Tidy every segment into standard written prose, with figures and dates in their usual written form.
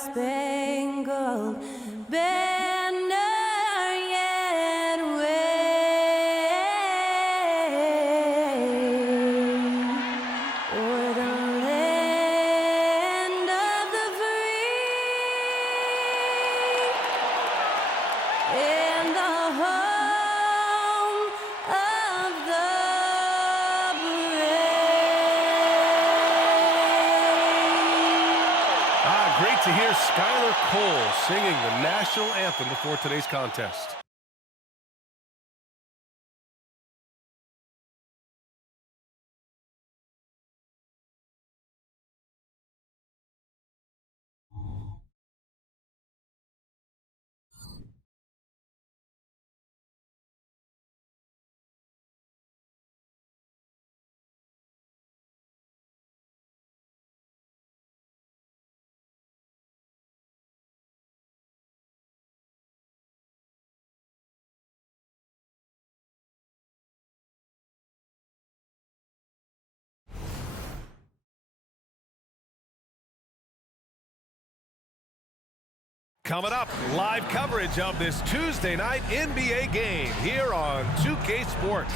star-spangled banner yet wave o'er the land of the free and the home of the brave. Great to hear Skylar Cole singing the national anthem before today's contest. Coming up, live coverage of this Tuesday night NBA game here on 2K Sports.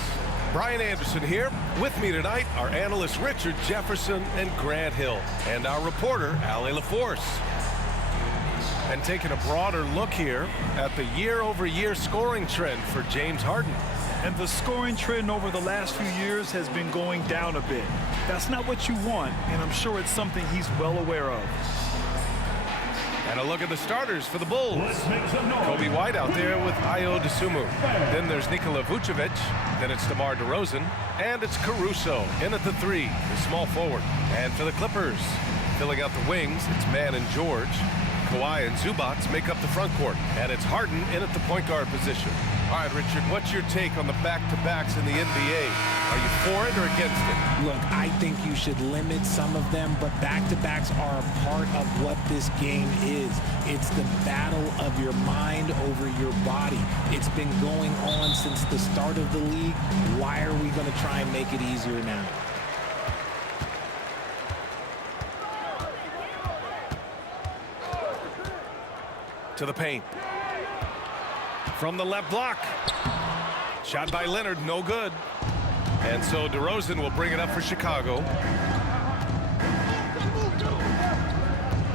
Brian Anderson here. With me tonight, our analysts Richard Jefferson and Grant Hill, and our reporter, Allie LaForce. And taking a broader look here at the year-over-year scoring trend for James Harden. And the scoring trend over the last few years has been going down a bit. That's not what you want, and I'm sure it's something he's well aware of. And a look at the starters for the Bulls. Kobe White out there with Ayo Dosunmu. Then there's Nikola Vucevic. Then it's DeMar DeRozan. And it's Caruso in at the 3, the small forward. And for the Clippers, filling out the wings, it's Mann and George. Kawhi and Zubac make up the front court. And it's Harden in at the point guard position. All right, Richard, what's your take on the back-to-backs in the NBA? Are you for it or against it? Look, I think you should limit some of them, but back-to-backs are a part of what this game is. It's the battle of your mind over your body. It's been going on since the start of the league. Why are we going to try and make it easier now? To the paint. From the left block. Shot by Leonard, no good. And so DeRozan will bring it up for Chicago.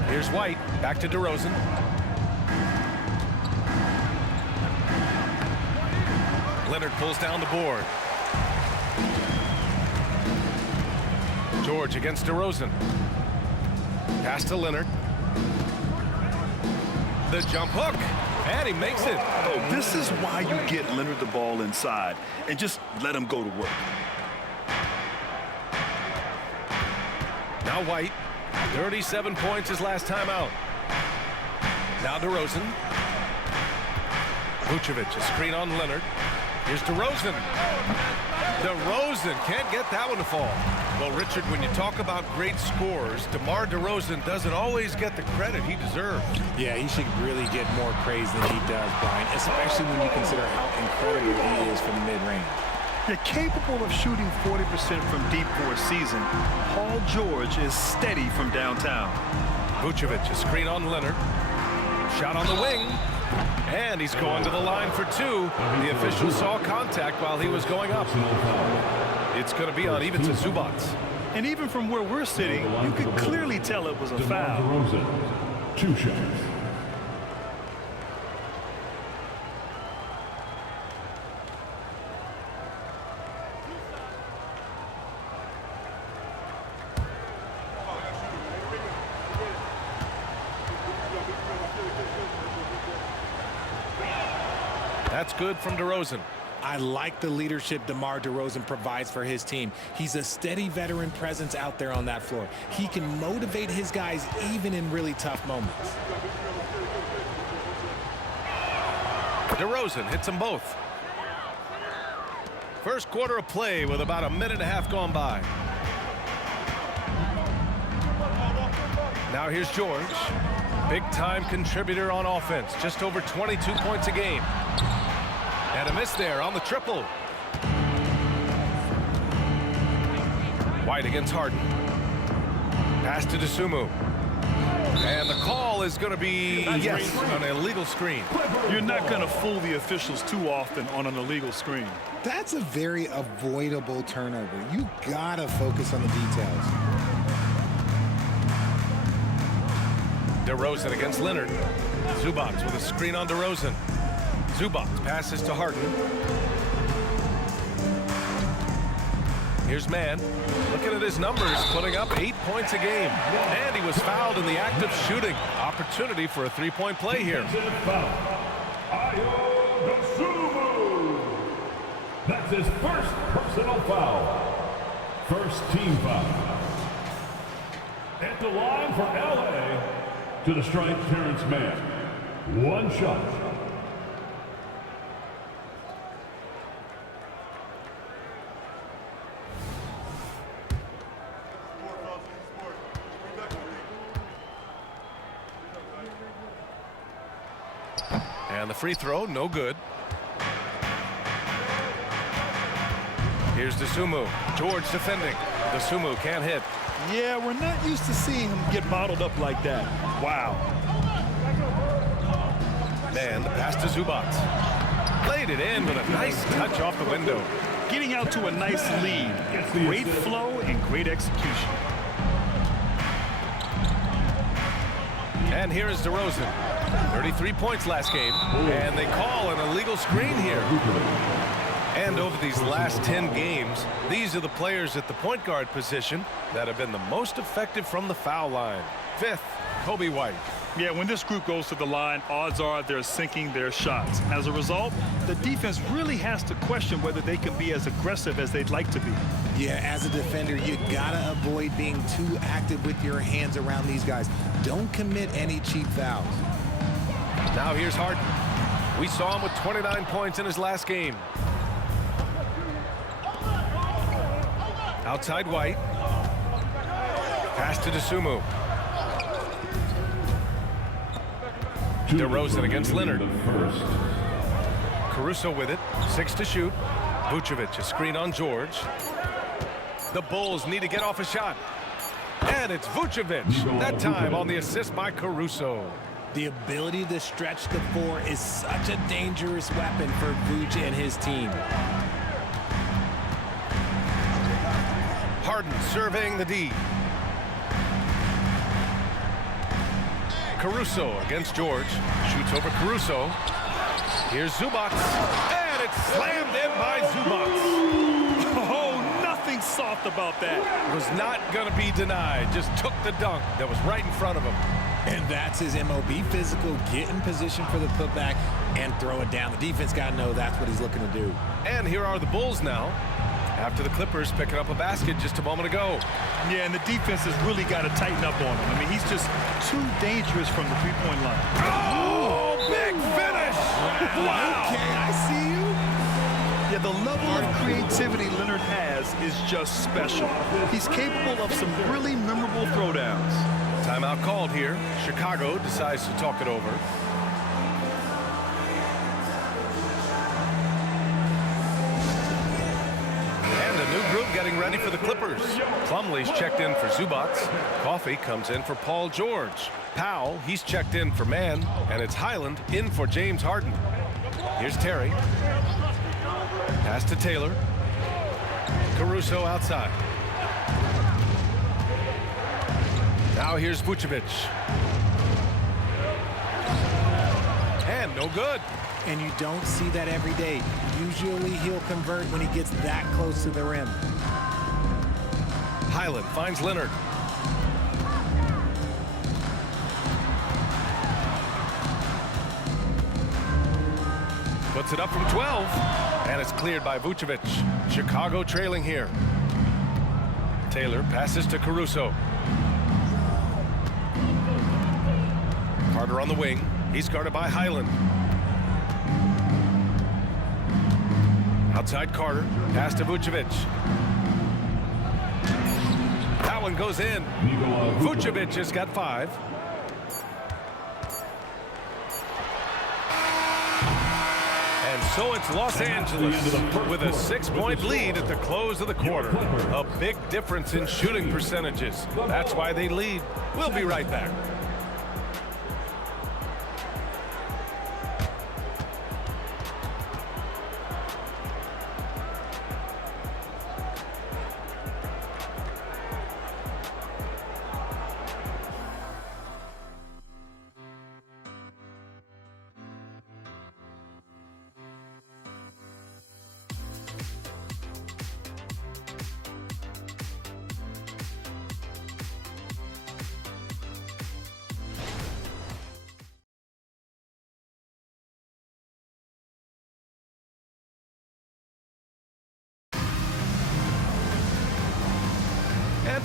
Here's White, back to DeRozan. Leonard pulls down the board. George against DeRozan. Pass to Leonard. The jump hook. And he makes it. Oh, this is why you get Leonard the ball inside and just let him go to work. Now White, 37 points his last time out. Now DeRozan. Vucevic, a screen on Leonard. Here's DeRozan. DeRozan can't get that one to fall. Well, Richard, when you talk about great scores, DeMar DeRozan doesn't always get the credit he deserves. Yeah, he should really get more praise than he does, Brian, especially when you consider how incredible he is from the mid-range. They're capable of shooting 40% from deep for a season. Paul George is steady from downtown. Vucevic, a screen on Leonard. Shot on the wing. And he's going to the line for 2. The official saw contact while he was going up. It's going to be on Ivica Zubac. And even from where we're sitting, you could clearly tell it was a foul. DeRozan, 2 shots. That's good from DeRozan. I like the leadership DeMar DeRozan provides for his team. He's a steady veteran presence out there on that floor. He can motivate his guys even in really tough moments. DeRozan hits them both. First quarter of play with about a minute and a half gone by. Now here's George. Big-time contributor on offense. Just over 22 points a game. And a miss there on the triple. White against Harden. Pass to Dosunmu. And the call is going to be, yes, an illegal screen. You're not going to fool the officials too often on an illegal screen. That's a very avoidable turnover. You gotta focus on the details. DeRozan against Leonard. Zubac with a screen on DeRozan. Zubac passes to Harden. Here's Mann. Looking at his numbers, putting up 8 points a game. And he was fouled in the act of shooting. Opportunity for a three-point play here. Ayo Dosunmu. That's his first personal foul. First team foul. At the line for LA, to the stripe, Terrence Mann. One shot. And the free throw, no good. Here's Dosunmu. George defending. Dosunmu can't hit. Yeah, we're not used to seeing him get bottled up like that. Wow. Man, the pass to Zubac. Played it in with a nice touch off the window. Getting out to a nice lead. Great flow and great execution. And here is DeRozan. 33 points last game. And they call an illegal screen here. And over these last 10 games, these are the players at the point guard position that have been the most effective from the foul line. Fifth, Coby White. Yeah, when this group goes to the line, odds are they're sinking their shots. As a result, the defense really has to question whether they can be as aggressive as they'd like to be. Yeah, as a defender, you gotta avoid being too active with your hands around these guys. Don't commit any cheap fouls. Now here's Harden. We saw him with 29 points in his last game. Outside White. Pass to Dosunmu. DeRozan against Leonard. Caruso with it. 6 to shoot. Vucevic, a screen on George. The Bulls need to get off a shot. And it's Vucevic. That time on the assist by Caruso. The ability to stretch the floor is such a dangerous weapon for Vuce and his team. Harden surveying the D. Caruso against George. Shoots over Caruso. Here's Zubac. And it's slammed in by Zubac. Oh, nothing soft about that. Was not going to be denied. Just took the dunk that was right in front of him. And that's his MOB physical. Get in position for the putback and throw it down. The defense got to know that's what he's looking to do. And here are the Bulls now. After the Clippers picking up a basket just a moment ago. Yeah, and the defense has really got to tighten up on him. I mean, he's just too dangerous from the three-point line. Oh, big finish! Wow! Okay, I see you. Yeah, the level of creativity Leonard has is just special. He's capable of some really memorable throwdowns. Timeout called here. Chicago decides to talk it over. Getting ready for the Clippers. Plumlee's checked in for Zubac. Coffey comes in for Paul George. Powell, he's checked in for Mann. And it's Highland in for James Harden. Here's Terry. Pass to Taylor. Caruso outside. Now here's Vucevic. And no good. And you don't see that every day. Usually he'll convert when he gets that close to the rim. Highland finds Leonard. Puts it up from 12. And it's cleared by Vucevic. Chicago trailing here. Taylor passes to Caruso. Carter on the wing. He's guarded by Highland. Outside Carter. Pass to Vucevic. That one goes in. Vucevic has got 5. And so it's Los Angeles with a 6-point lead at the close of the quarter. A big difference in shooting percentages. That's why they lead. We'll be right back.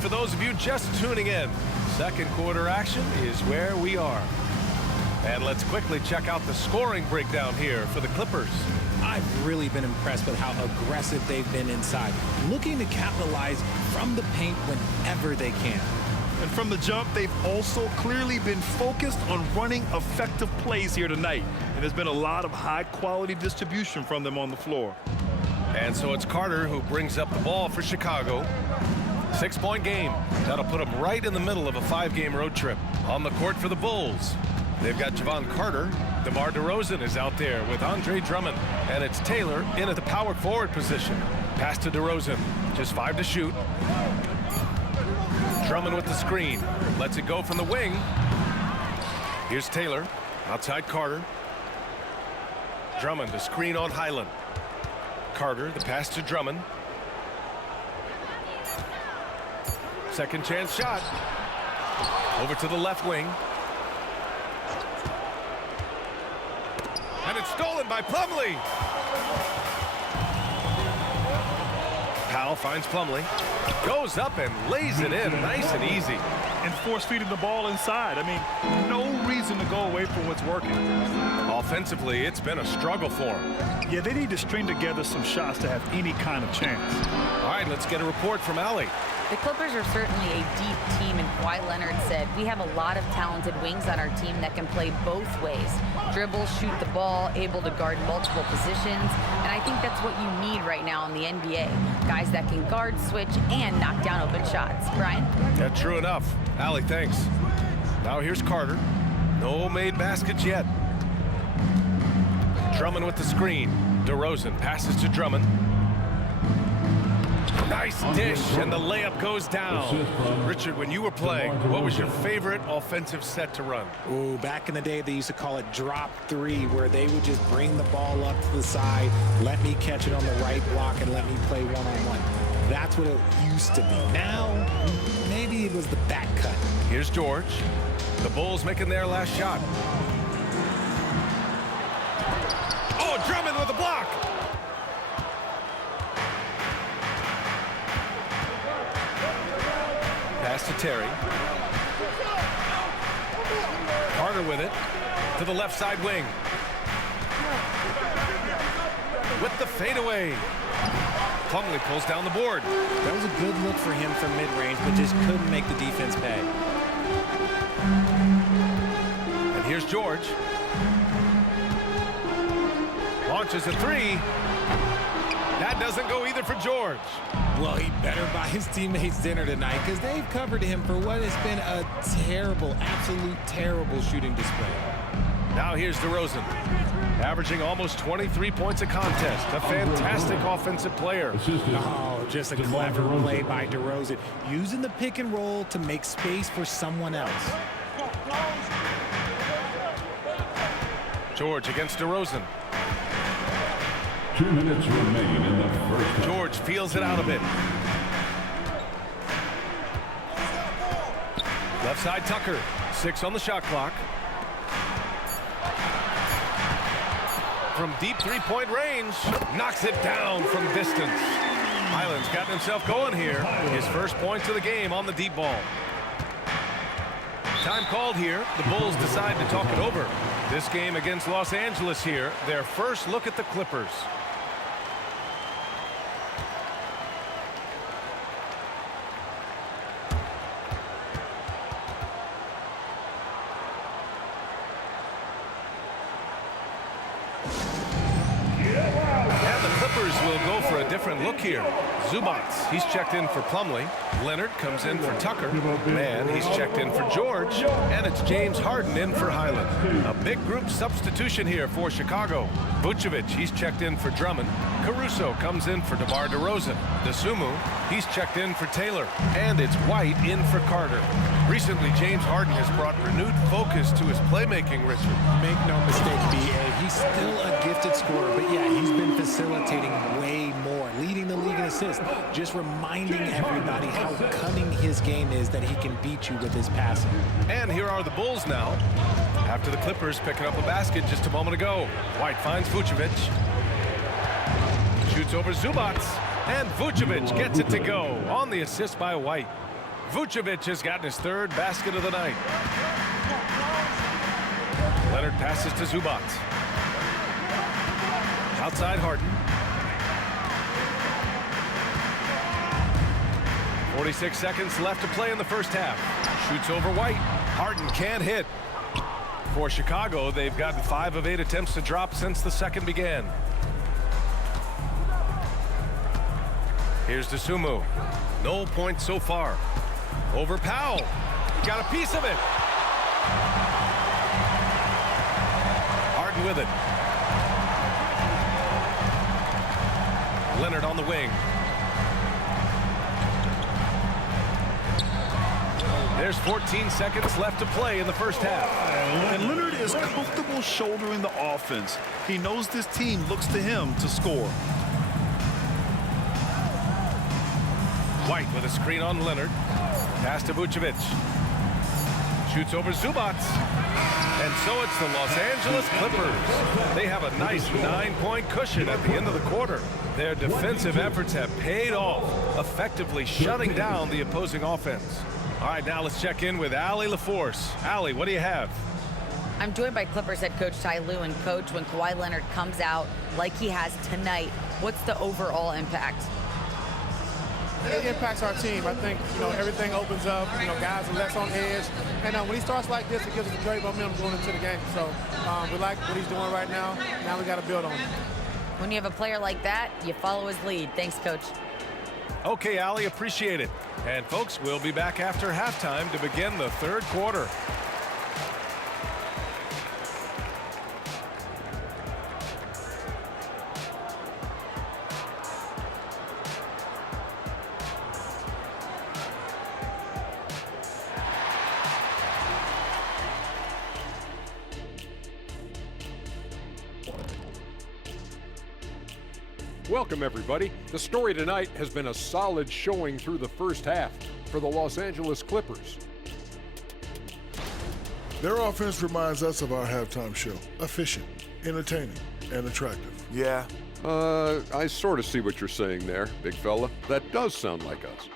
for those of you just tuning in, second quarter action is where we are. And let's quickly check out the scoring breakdown here for the Clippers. I've really been impressed with how aggressive they've been inside, looking to capitalize from the paint whenever they can. And from the jump, they've also clearly been focused on running effective plays here tonight. And there's been a lot of high-quality distribution from them on the floor. And so it's Carter who brings up the ball for Chicago. 6-point game. That'll put them right in the middle of a 5-game road trip. On the court for the Bulls, they've got Javon Carter. DeMar DeRozan is out there with Andre Drummond. And it's Taylor in at the power forward position. Pass to DeRozan. Just 5 to shoot. Drummond with the screen. Lets it go from the wing. Here's Taylor. Outside Carter. Drummond, the screen on Highland. Carter, the pass to Drummond. Second chance shot. Over to the left wing. And it's stolen by Plumlee. Powell finds Plumlee. Goes up and lays it in nice and easy. And force-feeding the ball inside. I mean, no reason to go away from what's working. Offensively, it's been a struggle for him. Yeah, they need to string together some shots to have any kind of chance. All right, let's get a report from Allie. The Clippers are certainly a deep team, and Kawhi Leonard said, we have a lot of talented wings on our team that can play both ways. Dribble, shoot the ball, able to guard multiple positions, and I think that's what you need right now in the NBA. Guys that can guard, switch, and knock down open shots. Brian? Yeah, true enough. Allie, thanks. Now here's Carter. No made baskets yet. Drummond with the screen. DeRozan passes to Drummond. Nice dish, and the layup goes down. Richard, when you were playing, what was your favorite offensive set to run? Ooh, back in the day, they used to call it drop three, where they would just bring the ball up to the side, let me catch it on the right block, and let me play one-on-one. That's what it used to be. Now, maybe it was the back cut. Here's George. The Bulls making their last shot. Oh, Drummond with a block. Pass to Terry. Carter with it to the left side wing. With the fadeaway. Plumlee pulls down the board. That was a good look for him from mid-range, but just couldn't make the defense pay. And here's George. Launches a three. That doesn't go either for George. Well, he better buy his teammates dinner tonight, because they've covered him for what has been a terrible, absolute terrible shooting display. Now here's DeRozan, averaging almost 23 points a contest. A fantastic offensive player. Oh, just a clever play by DeRozan, using the pick and roll to make space for someone else. George against DeRozan. 2 minutes remain in the first half. George feels it out a bit. Left side Tucker, 6 on the shot clock. From deep three-point range, knocks it down from distance. Highland's gotten himself going here. His first points of the game on the deep ball. Time called here. The Bulls decide to talk it over. This game against Los Angeles here, their first look at the Clippers. Will go for a different look here. Zubats, he's checked in for Plumlee. Leonard comes in for Tucker. Mann, he's checked in for George. And it's James Harden in for Highland. A big group substitution here for Chicago. Vucevic, he's checked in for Drummond. Caruso comes in for DeMar DeRozan. Dosunmu, he's checked in for Taylor. And it's White in for Carter. Recently, James Harden has brought renewed focus to his playmaking, Richard. Make no mistake, B.A., he's still a gifted scorer, but yeah, he's been facilitating way more, leading the league in assists, just reminding everybody how cunning his game is, that he can beat you with his passing. And here are the Bulls now, after the Clippers picking up a basket just a moment ago. White finds Vucevic. Shoots over Zubats, and Vucevic gets it to go on the assist by White. Vucevic has gotten his third basket of the night. Leonard passes to Zubac. Outside Harden. 46 seconds left to play in the first half. Shoots over White. Harden can't hit. For Chicago, they've gotten 5 of 8 attempts to drop since the second began. Here's Dosunmu. No points so far. Over Powell. He got a piece of it. Harden with it. Leonard on the wing. There's 14 seconds left to play in the first half. And Leonard is comfortable shouldering the offense. He knows this team looks to him to score. White with a screen on Leonard. Pass to Vucevic. Shoots over Zubac. And so it's the Los Angeles Clippers. They have a nice 9-point cushion at the end of the quarter. Their defensive efforts have paid off, effectively shutting down the opposing offense. All right, now let's check in with Allie LaForce. Allie, what do you have? I'm joined by Clippers head coach Ty Lue. And coach, when Kawhi Leonard comes out like he has tonight, what's the overall impact? It impacts our team. I think, everything opens up. Guys are less on edge. And when he starts like this, it gives us a great momentum going into the game. So we like what he's doing right now. Now we got to build on it. When you have a player like that, you follow his lead. Thanks, coach. Okay, Allie, appreciate it. And folks, we'll be back after halftime to begin the third quarter. Welcome, everybody. The story tonight has been a solid showing through the first half for the Los Angeles Clippers. Their offense reminds us of our halftime show. Efficient, entertaining, and attractive. Yeah. I sort of see what you're saying there, big fella. That does sound like us.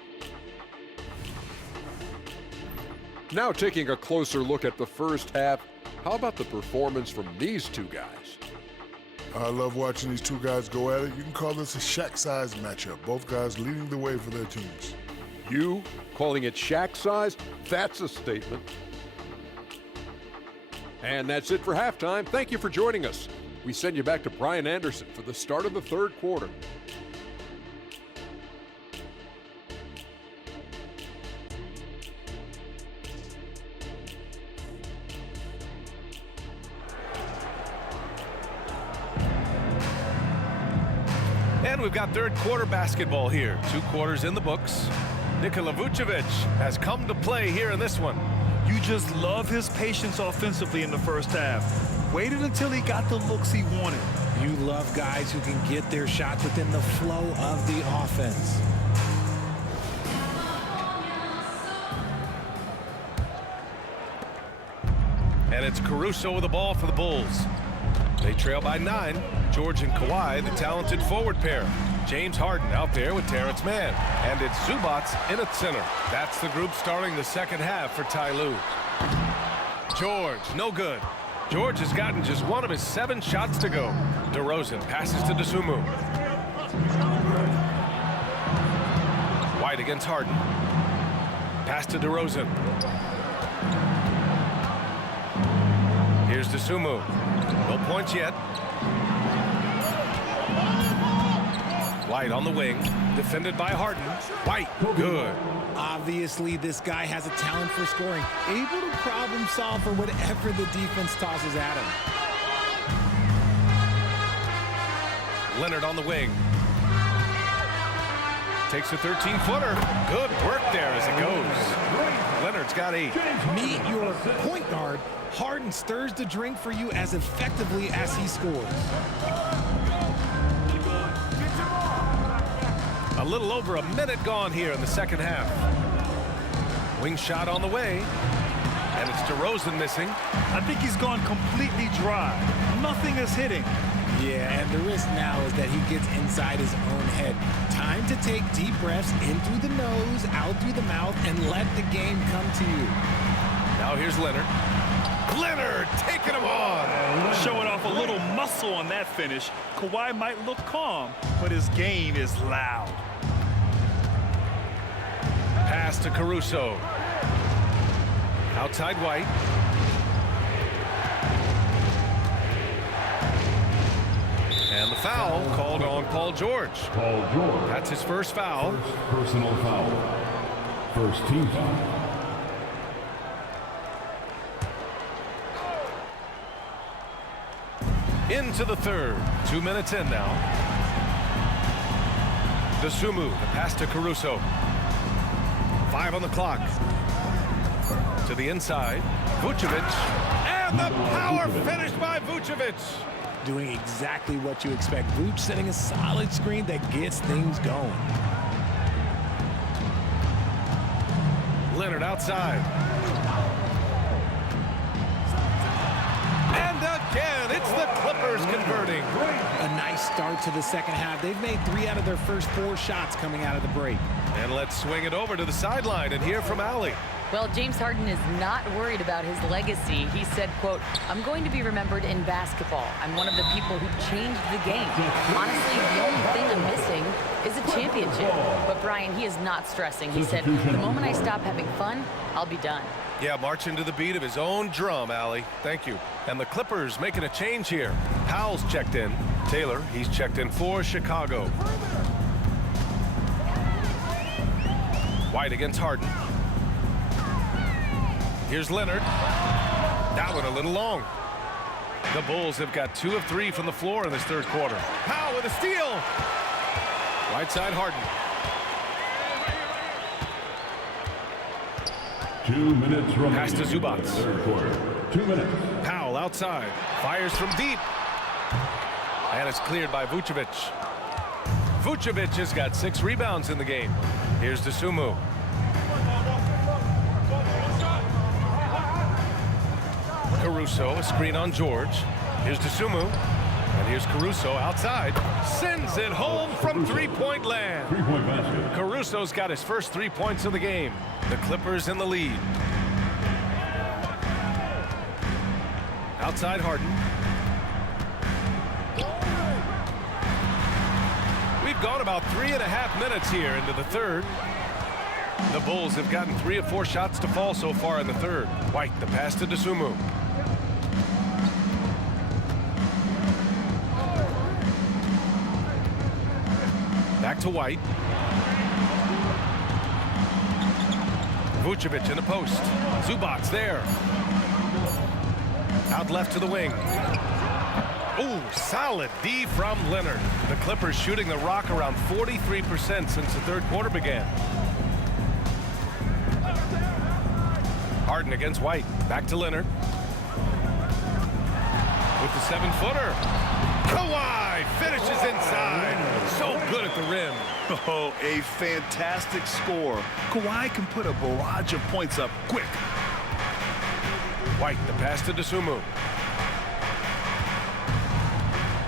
Now taking a closer look at the first half, how about the performance from these two guys? I love watching these two guys go at it. You can call this a Shaq-sized matchup. Both guys leading the way for their teams. You calling it Shaq size? That's a statement. And that's it for halftime. Thank you for joining us. We send you back to Brian Anderson for the start of the third quarter. And we've got third quarter basketball here. 2 quarters in the books. Nikola Vucevic has come to play here in this one. You just love his patience offensively in the first half. Waited until he got the looks he wanted. You love guys who can get their shots within the flow of the offense. And it's Caruso with the ball for the Bulls. They trail by 9. George and Kawhi, the talented forward pair. James Harden out there with Terrence Mann. And it's Zubac in at center. That's the group starting the second half for Ty Lue. George, no good. George has gotten just 1 of his 7 shots to go. DeRozan passes to Dosunmu. White against Harden. Pass to DeRozan. Here's Dosunmu. No points yet. White on the wing, defended by Harden. White, good. Obviously, this guy has a talent for scoring, able to problem solve for whatever the defense tosses at him. Leonard on the wing. Takes a 13-footer. Good work there as it goes. Leonard's got 8. Meet your point guard. Harden stirs the drink for you as effectively as he scores. A little over a minute gone here in the second half. Wing shot on the way. And it's DeRozan missing. I think he's gone completely dry. Nothing is hitting. Yeah, and the risk now is that he gets inside his own head. Time to take deep breaths in through the nose, out through the mouth, and let the game come to you. Now here's Leonard. Leonard taking him on. Showing off a little muscle on that finish. Kawhi might look calm, but his game is loud. Pass to Caruso. Outside White. And the foul called on Paul George. Paul George. That's his first foul. First personal foul. First team foul. Into the third. 2 minutes in now. Dosunmu, the pass to Caruso. 5 on the clock. To the inside. Vucevic. And the power finish by Vucevic. Doing exactly what you expect. Vooch setting a solid screen that gets things going. Leonard outside. And again, it's the Clippers converting. A nice start to the second half. They've made 3 out of their first 4 shots coming out of the break. And let's swing it over to the sideline and hear from Allie. Well, James Harden is not worried about his legacy. He said, quote, "I'm going to be remembered in basketball. I'm one of the people who changed the game. Honestly, the only thing I'm missing is a championship." But Brian, he is not stressing. He said, "The moment I stop having fun, I'll be done." Yeah, marching to the beat of his own drum, Allie. Thank you. And the Clippers making a change here. Powell's checked in. Taylor, he's checked in for Chicago. White against Harden. Here's Leonard. That one a little long. The Bulls have got 2 of 3 from the floor in this third quarter. Powell with a steal. Right side Harden. 2 minutes remaining. Pass to Zubac. Third quarter. 2 minutes. Powell outside. Fires from deep. And it's cleared by Vucevic. Vucevic has got 6 rebounds in the game. Here's Dosunmu. Caruso, a screen on George. Here's Dosunmu. And here's Caruso outside. Sends it home from three-point land. 3-point basket. Caruso's got his first 3 points of the game. The Clippers in the lead. Outside Harden. We've gone about 3.5 minutes here into the third. The Bulls have gotten 3 of 4 shots to fall so far in the third. White, the pass to Dosunmu. Back to White. Vucevic in the post. Zubac there. Out left to the wing. Ooh, solid D from Leonard. The Clippers shooting the rock around 43% since the third quarter began. Harden against White. Back to Leonard. With the 7-footer. Kawhi finishes inside. So good at the rim. Oh, a fantastic score. Kawhi can put a barrage of points up quick. White, the pass to Dosunmu.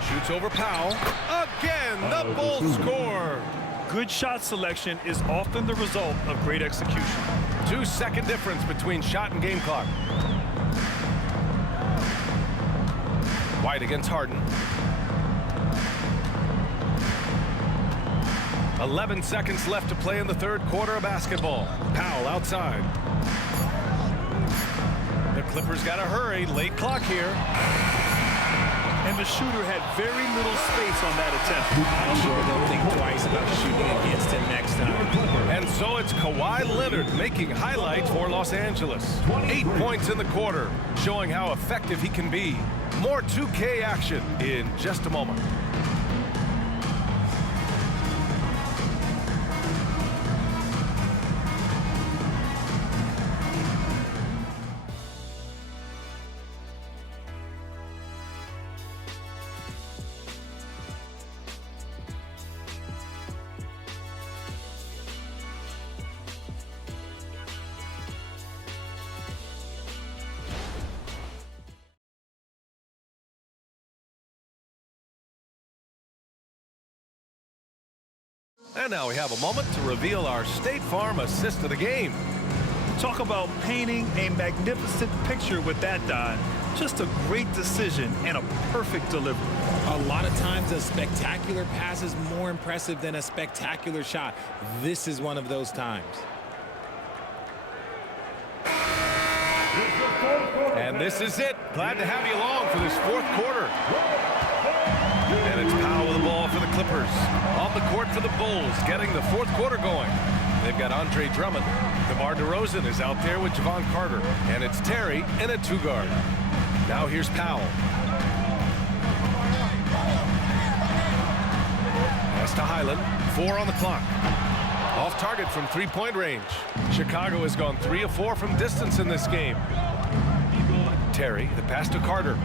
Shoots over Powell. Again, the Bulls score. Good shot selection is often the result of great execution. 2-second difference between shot and game clock. White against Harden. 11 seconds left to play in the third quarter of basketball. Powell outside. The Clippers got to hurry. Late clock here. And the shooter had very little space on that attempt. I'm sure they'll think twice about shooting against him next time. And so it's Kawhi Leonard making highlights for Los Angeles. 8 points in the quarter, showing how effective he can be. More 2K action in just a moment. And now we have a moment to reveal our State Farm assist of the game. Talk about painting a magnificent picture with that, Don. Just a great decision and a perfect delivery. A lot of times a spectacular pass is more impressive than a spectacular shot. This is one of those times. And this is it. Glad to have you along for this fourth quarter. And it's Powell with the ball for the Clippers. On the court for the Bulls, getting the fourth quarter going. They've got Andre Drummond. DeMar DeRozan is out there with Javon Carter. And it's Terry in a two-guard. Now here's Powell. Pass to Highland. 4 on the clock. Off target from three-point range. Chicago has gone 3 of 4 from distance in this game. Terry, the pass to Carter.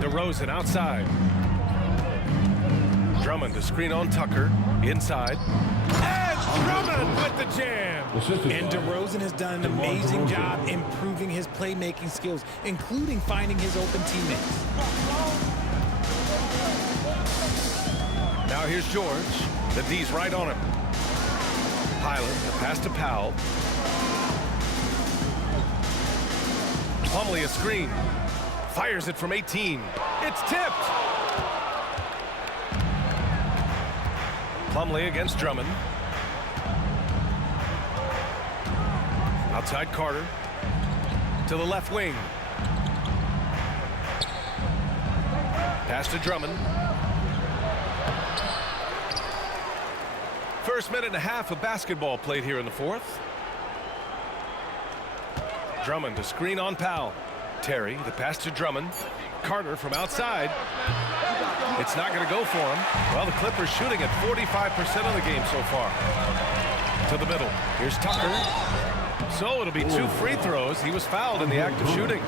DeRozan outside. Drummond to screen on Tucker. Inside. And Drummond with the jam. And DeRozan has done an amazing job improving his playmaking skills, including finding his open teammates. Now here's George. The D's right on him. Highland, the pass to Powell. Plumlee a screen. Fires it from 18. It's tipped. Plumlee against Drummond. Outside Carter. To the left wing. Pass to Drummond. First minute and a half of basketball played here in the fourth. Drummond to screen on Powell. Terry, the pass to Drummond. Carter from outside. It's not going to go for him. Well, the Clippers shooting at 45% of the game so far. To the middle. Here's Tucker. So it'll be 2 free throws. He was fouled in the act of shooting.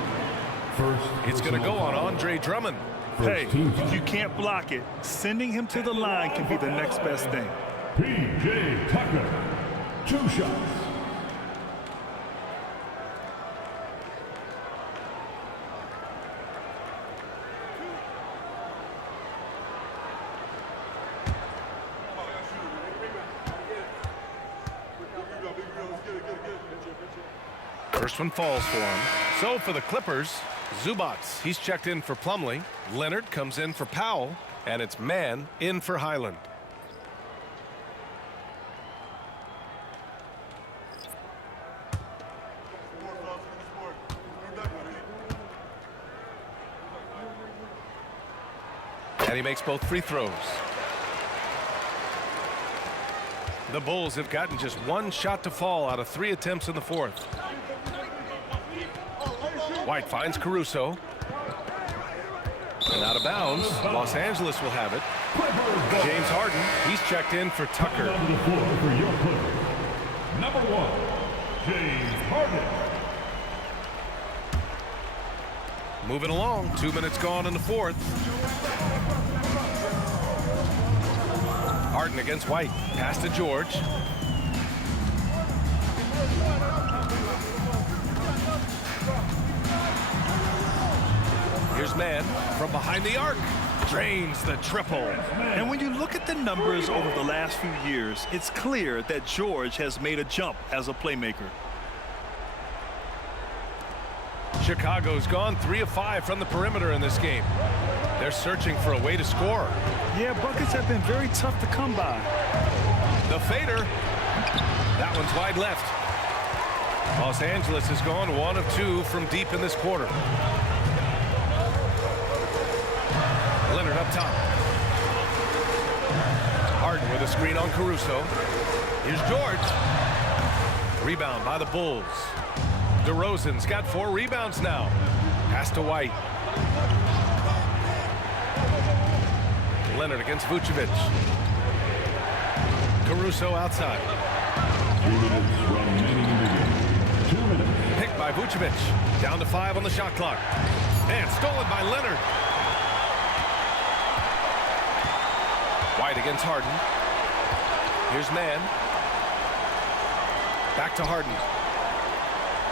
It's going to go on Andre Drummond. Hey, if you can't block it, sending him to the line can be the next best thing. P.J. Tucker, 2 shots. First one falls for him. So for the Clippers, Zubats, he's checked in for Plumlee. Leonard comes in for Powell. And it's man in for Highland. And he makes both free throws. The Bulls have gotten just 1 shot to fall out of 3 attempts in the fourth. White finds Caruso. And out of bounds, Los Angeles will have it. James Harden, he's checked in for Tucker. Number 1, James Harden. Moving along, 2 minutes gone in the fourth. Harden against White. Pass to George. Here's Mann from behind the arc. Drains the triple. And when you look at the numbers over the last few years, it's clear that George has made a jump as a playmaker. Chicago's gone 3 of 5 from the perimeter in this game. They're searching for a way to score. Yeah, buckets have been very tough to come by. The fader. That one's wide left. Los Angeles has gone 1 of 2 from deep in this quarter. Leonard up top. Harden with a screen on Caruso. Here's George. Rebound by the Bulls. DeRozan's got 4 rebounds now. Pass to White. Leonard against Vucevic. Caruso outside. 2 minutes remaining in the game. 2 minutes. Picked by Vucevic. Down to 5 on the shot clock. And stolen by Leonard. White against Harden. Here's Mann. Back to Harden.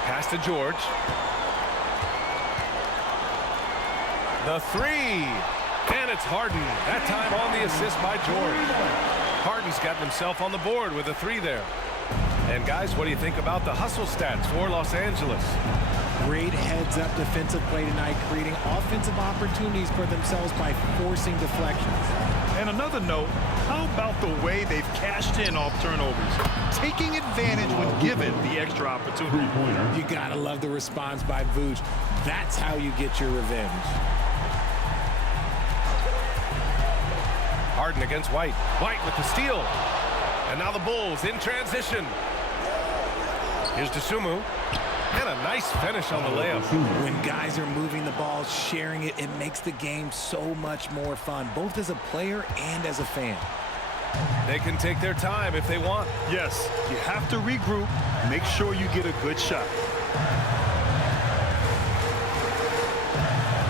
Pass to George. The 3. And it's Harden. That time on the assist by George. Harden's gotten himself on the board with a 3 there. And guys, what do you think about the hustle stats for Los Angeles? Great heads-up defensive play tonight, creating offensive opportunities for themselves by forcing deflections. And another note, how about the way they've cashed in off turnovers? Taking advantage when given the extra opportunity. You gotta love the response by Vooch. That's how you get your revenge. Harden against White. White with the steal. And now the Bulls in transition. Here's Dosunmu. And a nice finish on the layup. When guys are moving the ball, sharing it, it makes the game so much more fun, both as a player and as a fan. They can take their time if they want. Yes, you have to regroup, make sure you get a good shot.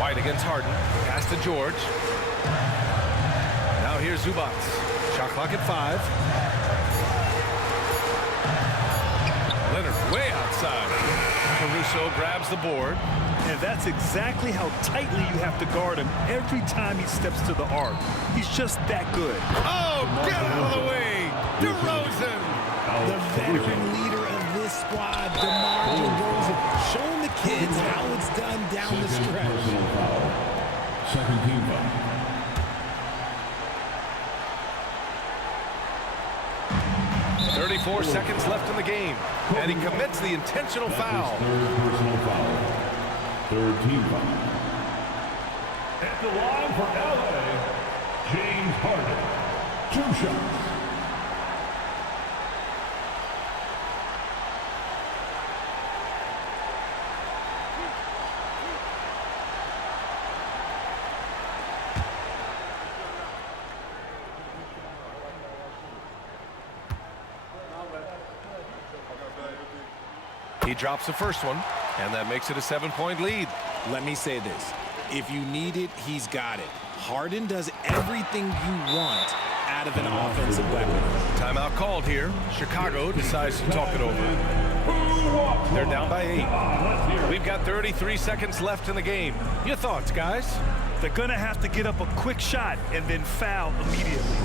White against Harden. Pass to George. Now here's Zubac. Shot clock at 5. Leonard way outside. Caruso grabs the board. And that's exactly how tightly you have to guard him every time he steps to the arc. He's just that good. Oh, get out of the way. DeRozan. The veteran leader of this squad, DeMar DeRozan, showing the kids how it's done down the stretch. Second team foul. 34 seconds left in the game. And he commits the intentional foul. Third personal foul. Third team foul. At the line for LA, James Harden. 2 shots. He drops the first one, and that makes it a 7-point lead. Let me say this. If you need it, he's got it. Harden does everything you want out of an offensive weapon. Timeout called here. Chicago decides to talk it over. They're down by 8. We've got 33 seconds left in the game. Your thoughts, guys? They're going to have to get up a quick shot and then foul immediately.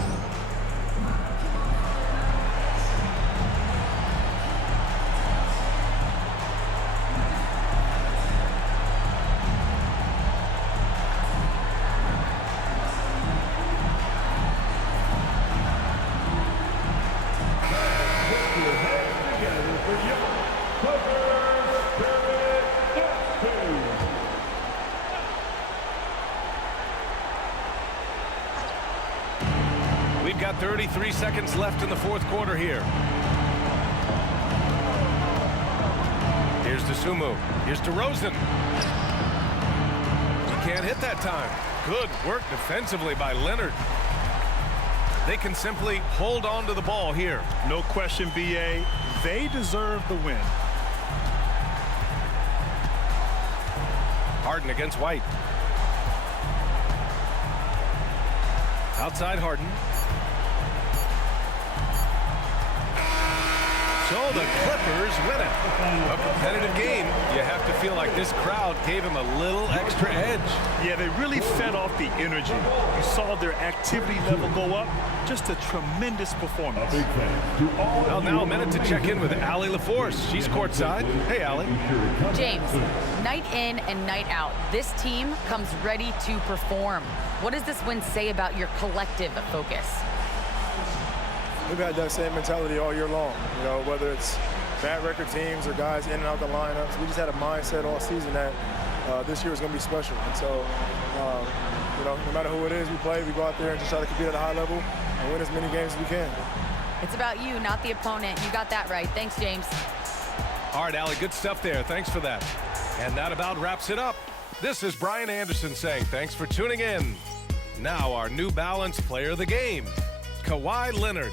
We've got 33 seconds left in the fourth quarter here. Here's Dosunmu. Here's DeRozan. He can't hit that time. Good work defensively by Leonard. They can simply hold on to the ball here. No question, B.A. They deserve the win. Harden against White. Outside Harden. So the Clippers win it. A competitive game. You have to feel like this crowd gave him a little extra edge. Yeah, they really fed off the energy. You saw their activity level go up. Just a tremendous performance. Big thanks to all Well, of now a you minute to check in with Allie LaForce. She's courtside. Hey, Allie. James, night in and night out, this team comes ready to perform. What does this win say about your collective focus? We've had that same mentality all year long. You know, whether it's bad record teams or guys in and out the lineups, we just had a mindset all season that this year is going to be special. And so, you know, no matter who it is we play, we go out there and just try to compete at a high level and win as many games as we can. It's about you, not the opponent. You got that right. Thanks, James. All right, Allie, good stuff there. Thanks for that. And that about wraps it up. This is Brian Anderson saying thanks for tuning in. Now our New Balance player of the game, Kawhi Leonard.